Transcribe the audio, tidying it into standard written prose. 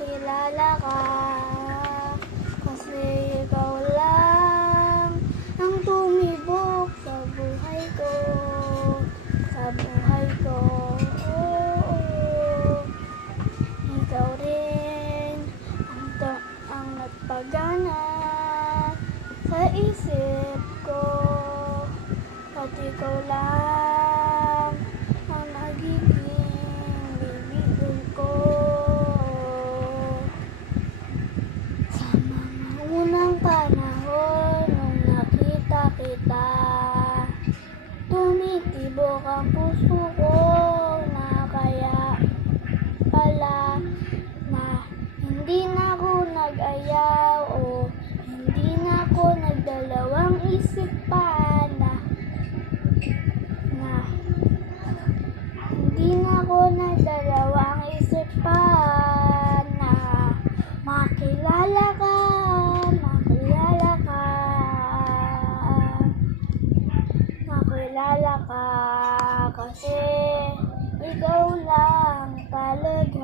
makilala ka. Kasi ikaw lang ang tumibok sa buhay ko. Sa buhay ko. Oo. Ikaw rin ang nagpagana sa isip ko. At ikaw lang ang nagiging bibigyan ko. Sa mga unang panahon nung nakita kita, tumitibok ang puso ko na kaya pala na hindi na ako nag-ayaw o hindi na ako nagdalawang isip pa na hindi na ako nagdalawang isip pa na makilala ka, makilala ka, makilala ka, kasi ikaw lang talaga.